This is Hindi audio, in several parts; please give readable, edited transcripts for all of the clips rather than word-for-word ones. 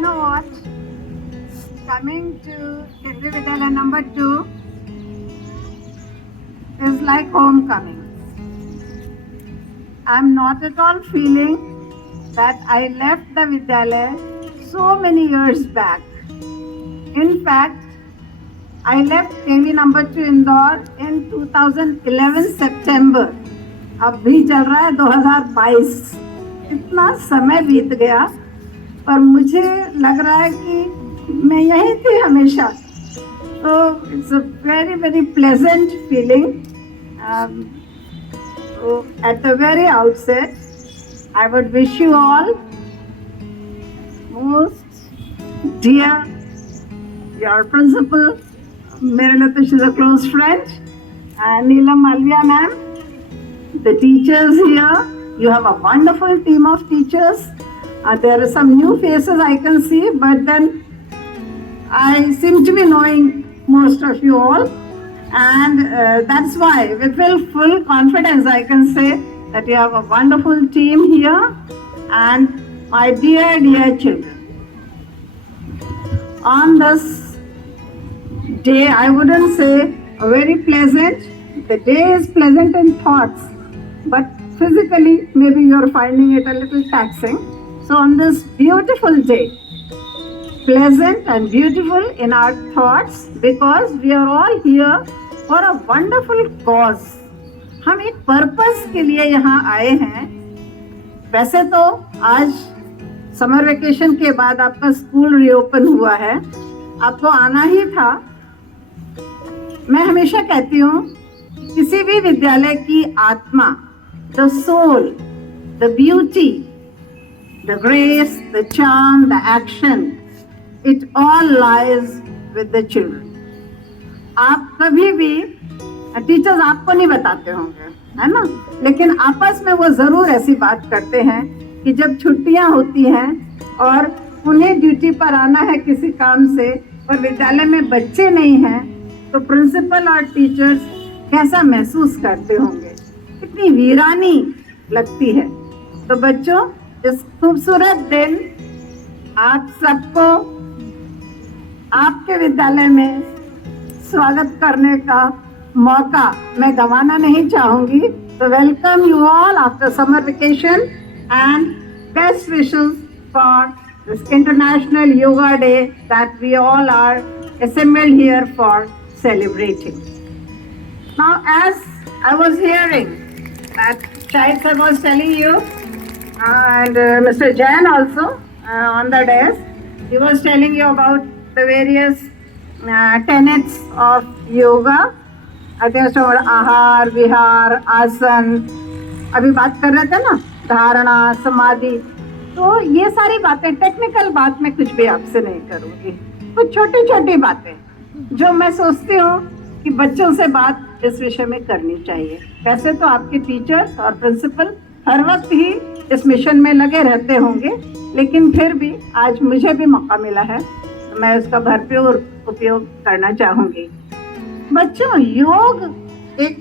You know what? Coming to Kendriya Vidyalaya number 2 is like homecoming. I'm not at all feeling that I left the Vidyalaya so many years back. In fact, I left KV number 2 Indore in 2011 September. अब भी चल रहा है 2022. इतना समय बीत गया पर मुझे लग रहा है कि मैं यहीं थी हमेशा. So it's a very very pleasant feeling. So at the very outset, I would wish you all most dear your principal. मेरे लिए तो she's a close friend. Neelam Malviya ma'am, the teachers here. You have a wonderful team of teachers. There are some new faces I can see, but then I seem to be knowing most of you all, and that's why with full confidence I can say that you have a wonderful team here. And my dear children, on this day, I wouldn't say very pleasant. The day is pleasant in thoughts, but physically maybe you're finding it a little taxing. So on this beautiful day, pleasant and beautiful in our thoughts, because we are all here for a wonderful cause. हम एक पर्पस के लिए यहाँ आए हैं. वैसे तो आज समर वेकेशन के बाद आपका स्कूल रीओपन हुआ है, आपको आना ही था. मैं हमेशा कहती हूँ किसी भी विद्यालय की आत्मा, the soul, the beauty, the grace, the charm, the action, it all lies with the children. आप कभी भी टीचर्स आपको नहीं बताते होंगे, है ना, लेकिन आपस में वो जरूर ऐसी बात करते हैं कि जब छुट्टियां होती हैं और उन्हें ड्यूटी पर आना है किसी काम से और विद्यालय में बच्चे नहीं हैं, तो प्रिंसिपल और टीचर्स कैसा महसूस करते होंगे, कितनी वीरानी लगती है. तो बच्चों, इस खूबसूरत दिन आप सबको आपके विद्यालय में स्वागत करने का मौका मैं गंवाना नहीं चाहूंगी. तो welcome you all after summer vacation and best wishes for this international yoga day that we all are assembled here for celebrating. Now, as I was hearing that Shahid sir was telling you, and Mr. Jain also on the desk, he was telling you about the various tenets of yoga. I think about ahar, vihar, asan. अभी बात कर रहे थे ना, धारणा, समाधि. तो ये सारी बातें, टेक्निकल बात मैं कुछ भी आपसे नहीं करूँगी. कुछ छोटी छोटी बातें जो मैं सोचती हूँ कि बच्चों से बात इस विषय में करनी चाहिए. वैसे तो आपके टीचर्स और प्रिंसिपल हर वक्त ही इस मिशन में लगे रहते होंगे, लेकिन फिर भी आज मुझे भी मौका मिला है, तो मैं उसका भरपूर उपयोग करना चाहूँगी. बच्चों, योग एक,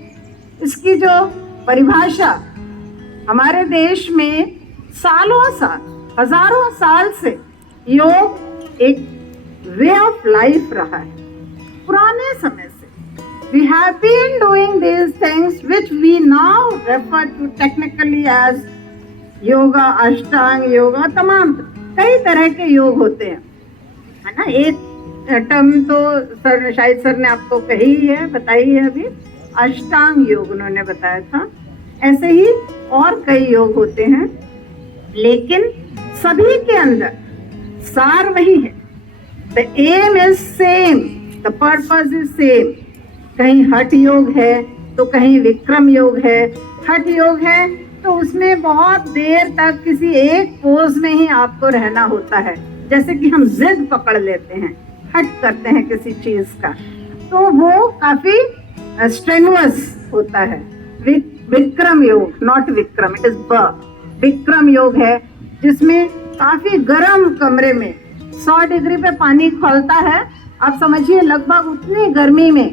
इसकी जो परिभाषा हमारे देश में सालों साल, हजारों साल से योग एक वे ऑफ लाइफ रहा है. पुराने समय से we have been doing these things which we now refer to technically as yoga, अष्टांग योगा, तमाम कई तरह के योग होते हैं, है ना. एक टर्म तो सर, शायद सर ने आपको कही है, बताई है अभी, अष्टांग योग उन्होंने बताया था. ऐसे ही और कई योग होते हैं, लेकिन सभी के अंदर सार वही है. The aim is same, the purpose is same. कहीं हठ योग है तो कहीं विक्रम योग है. हठ योग है तो उसमें बहुत देर तक किसी एक पोज में ही आपको रहना होता है, जैसे कि हम जिद पकड़ लेते हैं, हट करते हैं किसी चीज का, तो वो काफी स्ट्रेनुअस होता है. विक्रम योग, not Vikram, it is Vikram योग है, जिसमें काफी गर्म कमरे में 100 डिग्री पे पानी खौलता है. आप समझिए लगभग उतनी गर्मी में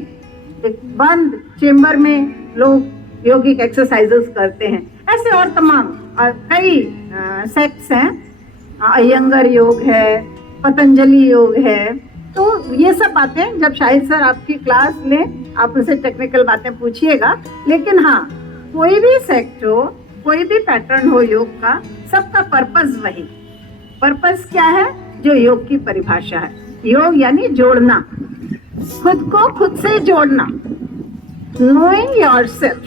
एक बंद चेंबर में लोग योगिक एक्सरसाइजेस करते हैं. ऐसे और तमाम कई सेक्ट्स हैं. अयंगर योग है, पतंजलि योग है। तो ये सब बातें जब शाहिद सर आपकी क्लास लें, आप उनसे टेक्निकल बातें पूछिएगा। लेकिन हाँ, कोई भी सेक्ट हो, कोई भी पैटर्न हो योग का, सबका पर्पस वही। पर्पस क्या है? जो योग की परिभाषा है। योग यानी जोड़ना, खुद को खुद से जोड़ना, नोइंग योरसेल्फ,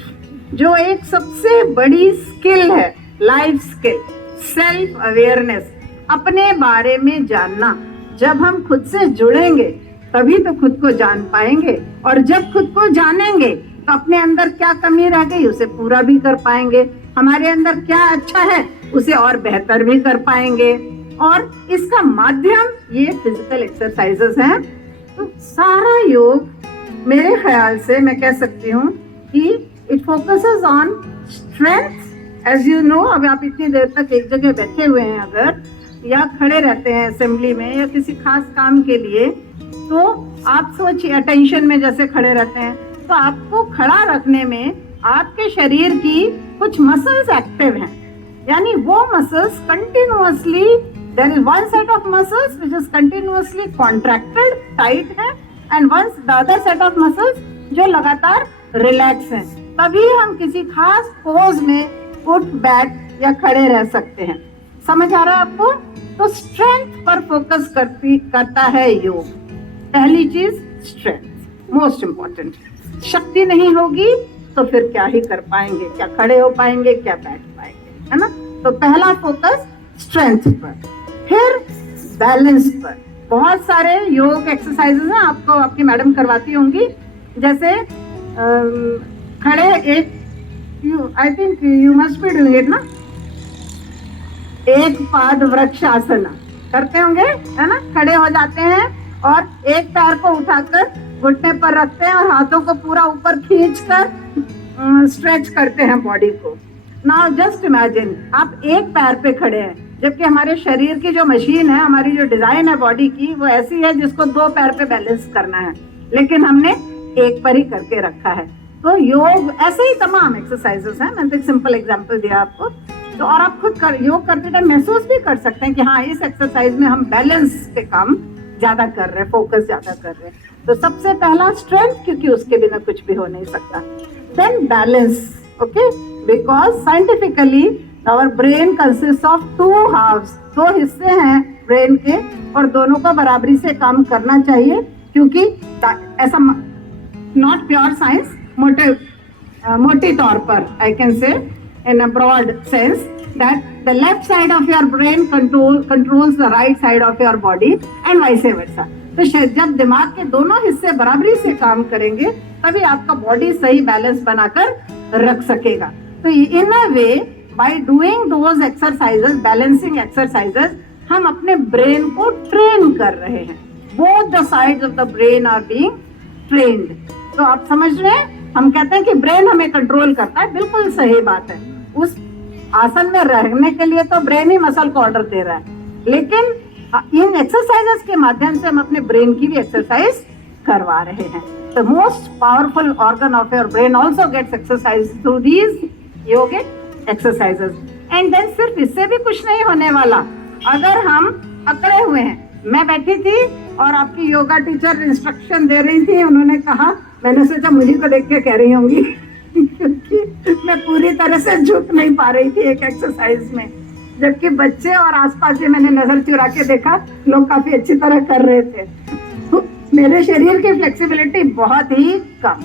जो एक सबसे बड़ी स्किल है, लाइफ स्किल, सेल्फ अवेयरनेस, अपने बारे में जानना। जब हम खुद से जुड़ेंगे तभी तो खुद को जान पाएंगे, और जब खुद को जानेंगे तो अपने अंदर क्या कमी रह गई उसे पूरा भी कर पाएंगे, हमारे अंदर क्या अच्छा है उसे और बेहतर भी कर पाएंगे। और इसका माध्यम ये फिजिकल एक्सरसाइजेस हैं। तो सारा योग मेरे ख्याल से मैं कह सकती हूँ कि it focuses on strength. As you know, अब आप इतनी देर तक एक जगह बैठे हुए हैं अगर, या खड़े रहते हैं असेंबली में या किसी खास काम के लिए, तो आप सोचिए अटेंशन में जैसे खड़े रहते हैं, तो आपको खड़ा रखने में आपके शरीर की कुछ मसल्स एक्टिव हैं, यानी वो muscles continuously, there is one set of muscles which is continuously contracted, tight है, and one the other set of muscles जो लगातार रिलैक्स हैं। तभी हम किसी खास पोज में उठ बैठ या खड़े रह सकते हैं। समझ आ रहा है आपको? तो स्ट्रेंथ पर फोकस करता है योग। पहली चीज स्ट्रेंथ, मोस्ट इंपॉर्टेंट। शक्ति नहीं होगी तो फिर क्या ही कर पाएंगे, क्या खड़े हो पाएंगे, क्या बैठ पाएंगे, है ना? तो पहला फोकस स्ट्रेंथ पर। फिर बैलेंस पर। बहुत सारे योग एक्सरसाइजेस हैं, आपको आपकी मैडम करवाती होंगी, जैसे खड़े एक, I think you must be doing it ना, एक पाद वृक्ष आसन करते होंगे, है ना? खड़े हो जाते हैं और एक पैर को उठाकर घुटने पर रखते हैं और हाथों को पूरा ऊपर खींचकर स्ट्रेच करते हैं बॉडी को। नाउ जस्ट इमेजिन, आप एक पैर पे खड़े हैं, जबकि हमारे शरीर की जो मशीन है, हमारी जो डिजाइन है बॉडी की, वो ऐसी है जिसको दो पैर पे बैलेंस करना है, लेकिन हमने एक पर ही करके रखा है। तो योग ऐसे ही तमाम एक्सरसाइजेस हैं, मैंने एक सिंपल एग्जांपल दिया आपको। तो और आप खुद योग करते टाइम महसूस भी कर सकते हैं कि हाँ, इस एक्सरसाइज में हम बैलेंस पे काम ज्यादा कर रहे हैं, फोकस ज्यादा कर रहे हैं। तो सबसे पहला स्ट्रेंथ, क्योंकि उसके बिना कुछ भी हो नहीं सकता। Then balance, okay, because scientifically our brain consist of two halves, दो हिस्से हैं ब्रेन के, और दोनों को बराबरी से काम करना चाहिए, क्योंकि ऐसा नॉट प्योर साइंस, मोटे तौर पर I can say in a broad sense that the left side of your brain controls the right side of your body and vice versa. तो जब दिमाग के दोनों हिस्से बराबरी से काम करेंगे तभी आपका बॉडी सही बैलेंस बनाकर रख सकेगा। तो in a way, by doing those exercises, balancing exercises, हम अपने ब्रेन को ट्रेन कर रहे हैं। Both the sides of the brain are being trained. तो आप समझ रहे हैं, हम कहते हैं कि ब्रेन हमें कंट्रोल करता है, बिल्कुल सही बात है। उस आसन में रहने के लिए तो ब्रेन ही मसल को ऑर्डर दे रहा है, लेकिन इन एक्सरसाइजेस के माध्यम से हम अपने ब्रेन की भी एक्सरसाइज करवा रहे हैं। The most powerful organ of your brain also gets exercise through these yogic exercises. And then सिर्फ इससे भी कुछ नहीं होने वाला। अगर हम अकड़े हुए हैं, मैं बैठी थी और आपकी योगा टीचर इंस्ट्रक्शन दे रही थी, उन्होंने कहा, मैंने सोचा मुझे को देख के कह रही होंगी क्योंकि मैं पूरी तरह से झुक नहीं पा रही थी एक एक्सरसाइज में, जबकि बच्चे और आसपास से मैंने नजर चुरा के देखा, लोग काफी अच्छी तरह कर रहे थे। तो मेरे शरीर की फ्लेक्सिबिलिटी बहुत ही कम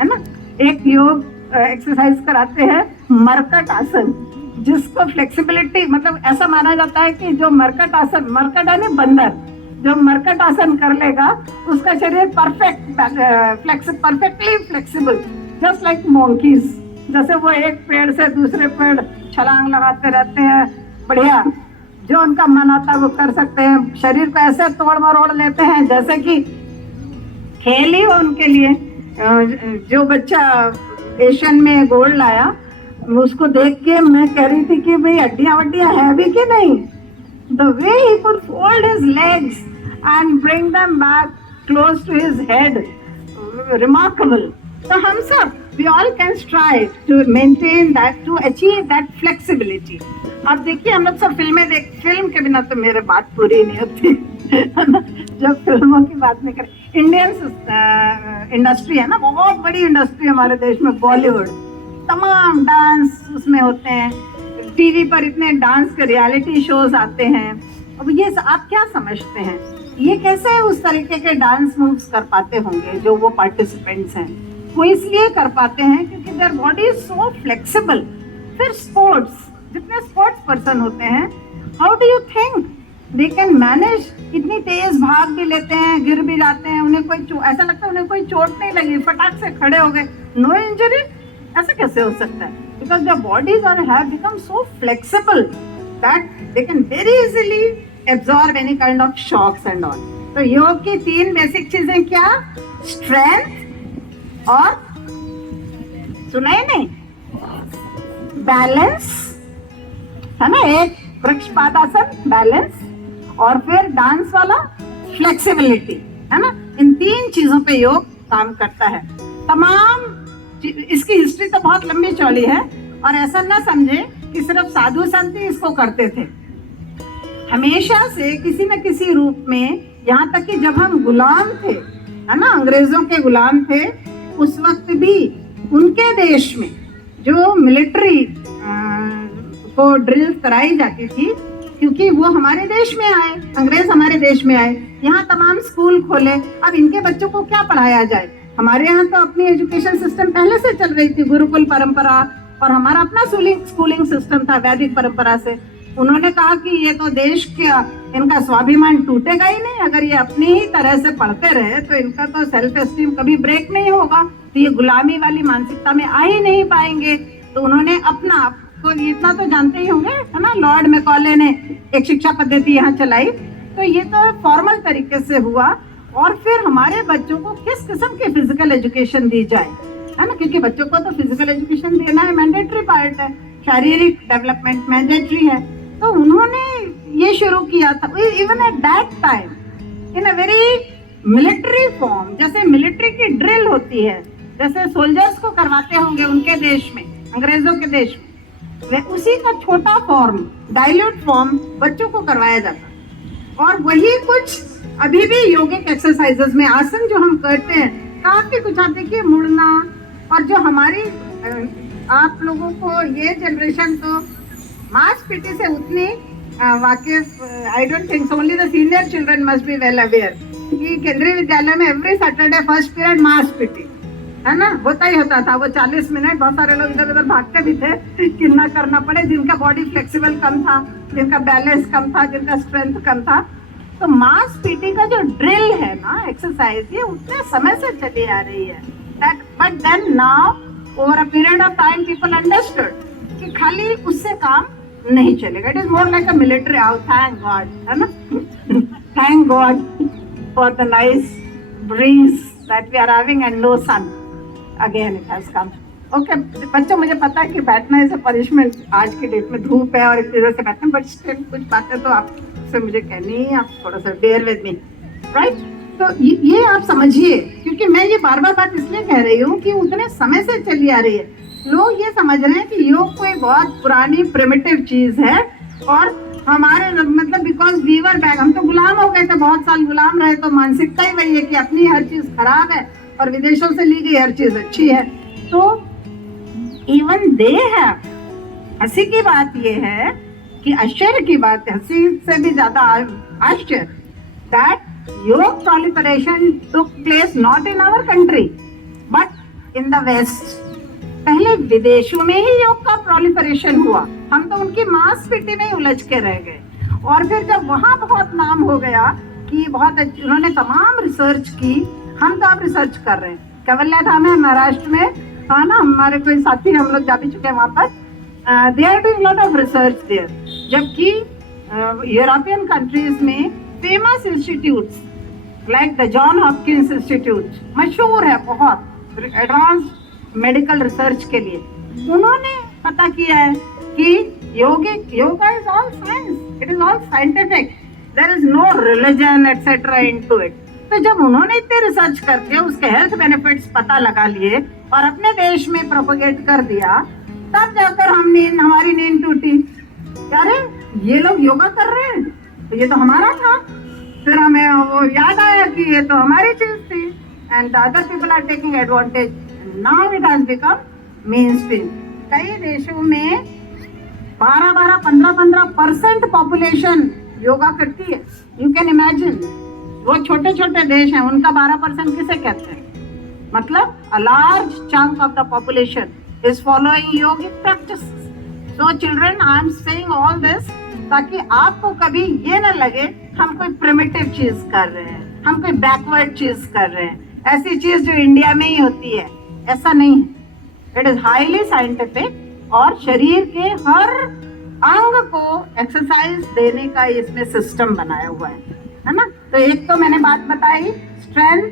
है ना। एक योग एक्सरसाइज कराते हैं मरकट आसन, जिसको फ्लेक्सिबिलिटी, मतलब ऐसा माना जाता है कि जो मरकट आसन, मरकट यानी बंदर, जो मरकट आसन कर लेगा उसका शरीर perfectly flexible, just like monkeys। जैसे वो एक पेड़ से दूसरे पेड़ छलांग लगाते रहते हैं, बढ़िया, जो उनका मन आता है वो कर सकते हैं। शरीर को ऐसे तोड़ मरोड़ लेते हैं जैसे कि खेल ही हो उनके लिए। जो बच्चा एशियन में गोल्ड लाया, उसको देख के मैं कह रही थी कि भाई हड्डियां वड्डियां है भी कि नहीं। The way he could fold his legs and bring them back close to his head, remarkable। तो हम सब we all can strive to maintain that, to achieve that flexibility. अब देखिए हम लोग सब फिल्म के बिना तो मेरे बात पूरी नहीं होती है ना। जब फिल्मों की बात नहीं करें, इंडियन इंडस्ट्री है ना, बहुत बड़ी इंडस्ट्री हमारे देश में, बॉलीवुड, तमाम डांस उसमें होते हैं, टीवी पर इतने डांस के रियलिटी शोज आते हैं। अब ये आप क्या समझते हैं, ये कैसे उस तरीके के डांस मूव्स कर पाते होंगे जो वो पार्टिसिपेंट्स हैं? वो इसलिए कर पाते हैं क्योंकि their body is so flexible. फिर स्पोर्ट्स, जितने स्पोर्ट्स पर्सन होते हैं, how do you think they can manage? इतनी तेज भाग भी लेते हैं, गिर भी जाते हैं, उन्हें कोई ऐसा लगता है उन्हें कोई चोट नहीं लगी, फटाक से खड़े हो गए, नो इंजरी। ऐसा कैसे हो सकता है? Because their bodies have become so flexible that they can very easily absorb any kind of shocks and all. तो योग की 3 बेसिक चीजें क्या? स्ट्रेंथ और सुनाई नहीं, बैलेंस है ना, एक वृक्षपादासन बैलेंस, और फिर डांस वाला फ्लेक्सिबिलिटी है ना। इन 3 चीजों पे योग काम करता है। तमाम इसकी हिस्ट्री तो बहुत लंबी चौड़ी है, और ऐसा ना समझे कि सिर्फ साधु संत ही इसको करते थे। हमेशा से किसी न किसी रूप में, यहाँ तक कि जब हम गुलाम थे है ना, अंग्रेजों के गुलाम थे, उस वक्त भी उनके देश में जो मिलिट्री को ड्रिल कराई जाती थी, क्योंकि वो हमारे देश में आए, अंग्रेज हमारे देश में आए, यहाँ तमाम स्कूल खोले। अब इनके बच्चों को क्या पढ़ाया जाए? हमारे यहाँ तो अपनी एजुकेशन सिस्टम पहले से चल रही थी, गुरुकुल परंपरा, और हमारा अपना स्कूलिंग सिस्टम था वैदिक परंपरा से। उन्होंने कहा कि ये तो देश का, इनका स्वाभिमान टूटेगा ही नहीं, अगर ये अपनी ही तरह से पढ़ते रहे तो इनका तो सेल्फ एस्टीम कभी ब्रेक नहीं होगा, तो ये गुलामी वाली मानसिकता में आ ही नहीं पाएंगे। तो उन्होंने अपना, आपको इतना तो जानते ही होंगे है ना, लॉर्ड मैकॉले ने एक शिक्षा पद्धति यहाँ चलाई। तो ये तो फॉर्मल तरीके से हुआ। और फिर हमारे बच्चों को किस किस्म की फिजिकल एजुकेशन दी जाए, है ना, क्योंकि बच्चों को तो फिजिकल एजुकेशन देना है, मैंडेटरी पार्ट है, शारीरिक डेवलपमेंट मैंडेटरी है। तो उन्होंने ये शुरू किया था, even at that time in a very military form, जैसे मिलिट्री की ड्रिल होती है, जैसे सोल्जर्स को करवाते होंगे उनके देश में, अंग्रेजों के देश में, वे उसी का छोटा फॉर्म, डाइल्यूट फॉर्म बच्चों को करवाया जाता। और वही कुछ अभी भी योगिक एक्सरसाइजेस में, आसन जो हम करते हैं, काफी कुछ आप देखिए, मुड़ना, और जो हमारी आप लोगों को ये जनरेशन तो मांसपेशी से उतनी वाकिफ, I don't think so, only the senior children must be well aware कि केंद्रीय विद्यालय में एवरी सैटरडे फर्स्ट पीरियड मांसपेशी है ना, होता ही होता था। वो 40 मिनट, बहुत सारे लोग इधर उधर भागते भी थे कि ना करना पड़े, जिनका बॉडी फ्लेक्सिबल कम था, जिनका बैलेंस कम था, जिनका स्ट्रेंथ कम था। तो मांसपेशी का जो ड्रिल है ना, एक्सरसाइज, ये उतने समय से चली आ रही है। But then now over a period of time people understood कि खाली उससे काम नहीं चलेगा। It is more like a military out, thank God, है ना, thank God for the nice breeze that we are having and no sun, again it has come. Okay बच्चों, मुझे पता है कि बैठना इज अ पनिशमेंट, आज की डेट में धूप है और इतनी देर से बैठना, बट स्टिल कुछ बातें तो आपसे मुझे कहनी है, आप थोड़ा सा बेयर विद मी, राइट। तो ये आप समझिए, क्योंकि मैं ये बार बार बात इसलिए कह रही हूँ कि उतने समय से चली आ रही है। लोग ये समझ रहे हैं कि योग कोई बहुत पुरानी प्रिमिटिव चीज है, और हमारे मतलब बिकॉज वी वर बैक, हम तो गुलाम हो गए थे, बहुत साल गुलाम रहे, तो मानसिकता ही वही है कि अपनी हर चीज खराब है और विदेशों से ली गई हर चीज अच्छी है। तो इवन दे है, हंसी की बात ये है कि आश्चर्य की बात है, हंसी से भी ज्यादा आश्चर्य, दैट योग proliferation took place not in our country but in the west। पहले विदेशों में ही योग का proliferation हुआ, हम तो उनकी मांसपेशी में ही उलझ के रह गए। और फिर जब वहाँ बहुत नाम हो गया कि बहुत उन्होंने तमाम रिसर्च की, हम तो अब रिसर्च कर रहे हैं। कैवल्या धाम है महाराष्ट्र में, हाँ ना, हमारे कोई साथी हम लोग जा भी चुके हैं वहाँ पर, they are doing lot of research there. जबकि यूरोपियन कंट्रीज में famous institutes like the John Hopkins institute मशहूर है बहुत एडवांस मेडिकल रिसर्च के लिए, उन्होंने पता किया है कि yoga is all science, it is all scientific, there is no religion etcetera into it. तो जब उन्होंने इतने रिसर्च करके उसके हेल्थ बेनिफिट्स पता लगा लिए, और अपने देश में प्रोपोगेट कर दिया, तब जाकर हमारी नींद टूटी। अरे ये लोग योगा कर रहे हैं तो ये तो हमारा था। फिर हमें वो याद आया कि ये तो हमारी चीज थी, and the other people are taking advantage. Now it has become mainstream. कई देशों में 12-15% पॉपुलेशन योगा करती है। यू कैन इमेजिन, वो छोटे छोटे देश हैं, उनका 12% किसे कहते हैं? मतलब a large chunk of the population is following yogic practices. So children, I am saying all this ताकि आपको कभी ये ना लगे हम कोई प्रिमिटिव चीज कर रहे हैं, हम कोई बैकवर्ड चीज कर रहे हैं, ऐसी चीज जो इंडिया में ही होती है, ऐसा नहीं है। इट इज हाईली साइंटिफिक और शरीर के हर अंग को एक्सरसाइज देने का इसमें सिस्टम बनाया हुआ है ना। तो एक तो मैंने बात बताई स्ट्रेंथ,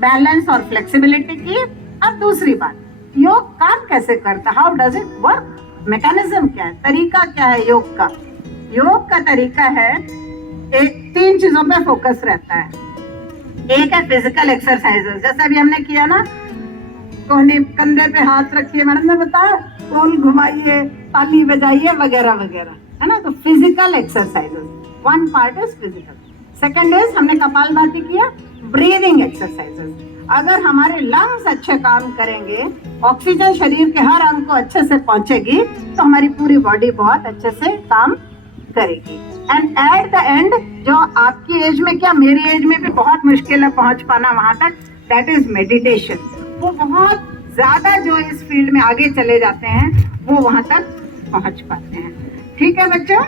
बैलेंस और फ्लेक्सिबिलिटी की। अब दूसरी बात, योग काम कैसे करता, how does it work, mechanism क्या है, तरीका क्या है योग का। योग का तरीका है, एक 3 चीजों पे फोकस रहता है। एक है फिजिकल एक्सरसाइजेस, जैसे अभी हमने किया ना, कोहनी कंधे पे हाथ रखिए, मैडम ने बताया, गोल घुमाइए, ताली बजाइए वगैरह वगैरह, है ना। तो physical exercises, one part is physical. Second is हमने कपालभाति किया, ब्रीदिंग एक्सरसाइजेस। अगर हमारे लंग्स अच्छे काम करेंगे, ऑक्सीजन शरीर के हर अंग को अच्छे से पहुंचेगी, तो हमारी पूरी बॉडी बहुत अच्छे से काम करेगी। एंड एट द एंड, जो आपकी एज में क्या मेरी एज में भी बहुत मुश्किल है पहुंच पाना वहां तक, दैट इज मेडिटेशन। वो बहुत ज्यादा जो इस फील्ड में आगे चले जाते हैं वो वहां तक पहुंच पाते हैं। ठीक है बच्चों,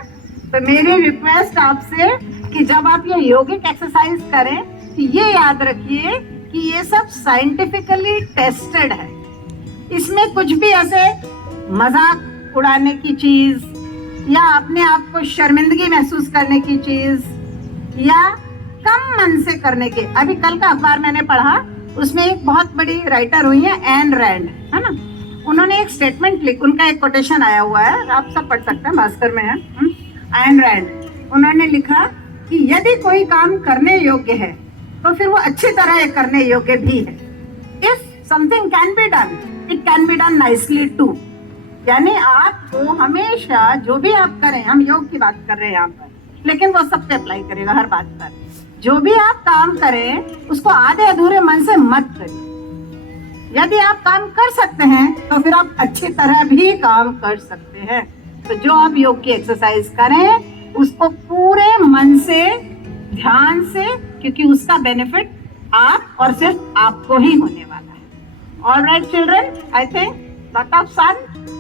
तो मेरी रिक्वेस्ट आपसे कि जब आप ये योगिक एक्सरसाइज करें तो ये याद रखिए कि ये सब साइंटिफिकली टेस्टेड है। इसमें कुछ भी ऐसे मजाक उड़ाने की चीज या अपने आप को शर्मिंदगी महसूस करने की चीज या कम मन से करने के। अभी कल का अखबार मैंने पढ़ा, उसमें एक बहुत बड़ी राइटर हुई है एन रैंड, है ना। उन्होंने एक स्टेटमेंट लिख, उनका एक कोटेशन आया हुआ है, आप सब पढ़ सकते हैं, भास्कर में है। एन रैंड, उन्होंने लिखा कि यदि कोई काम करने योग्य है तो फिर वो अच्छी तरह करने योग्य भी है। If something can be done, it can be done nicely too. यानी आपको हमेशा जो भी आप करें, हम योग की बात कर रहे हैं यहाँ पर, लेकिन वो सब पे अप्लाई करेगा हर बात पर। जो भी आप काम करें उसको आधे अधूरे मन से मत करिए। यदि आप काम कर सकते हैं तो फिर आप अच्छी तरह भी काम कर सकते हैं। तो जो आप योग की एक्सरसाइज करें उसको पूरे मन से, ध्यान से, क्योंकि उसका बेनिफिट आप और सिर्फ आपको ही होने वाला है। All right children, I think lot of fun.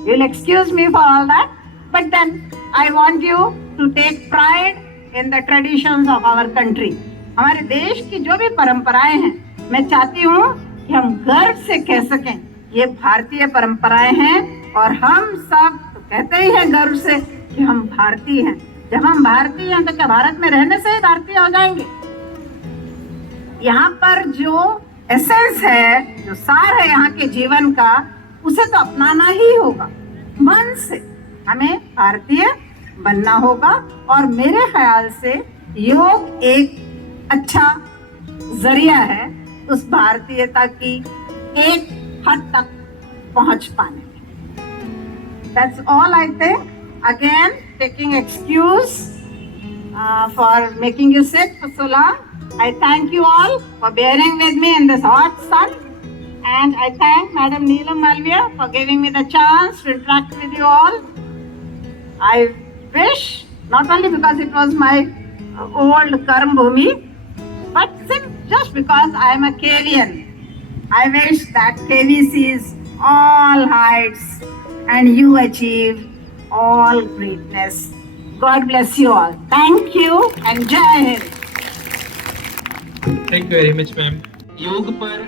You'll excuse me for all that, but then I want you to take pride in the traditions of our country. हमारे देश की जो भी परंपराएं हैं, मैं चाहती हूँ कि हम गर्व से कह सकें ये भारतीय परंपराएं हैं, और हम सब तो कहते ही हैं गर्व से कि हम भारतीय हैं। जब हम भारतीय हैं तो क्या भारत में रहने से ही भारतीय हो जाएंगे? यहाँ पर जो एसेंस है, जो सार है यहाँ के जीवन का, उसे तो अपनाना ही होगा। मन से हमें भारतीय बनना होगा, और मेरे ख्याल से योग एक अच्छा जरिया है उस भारतीयता की एक हद तक पहुंच पाने में। That's all I think. Again, taking excuse for making you sit for so long. I thank you all for bearing with me in this hot sun, and I thank Madam Neelam Malviya for giving me the chance to interact with you all. I wish, not only because it was my old Karm Bhumi, but just because I am a Kevian, I wish that KV sees all heights and you achieve all greatness. God bless you all. Thank you and Jai Hind. Thank you very much, ma'am. योग पर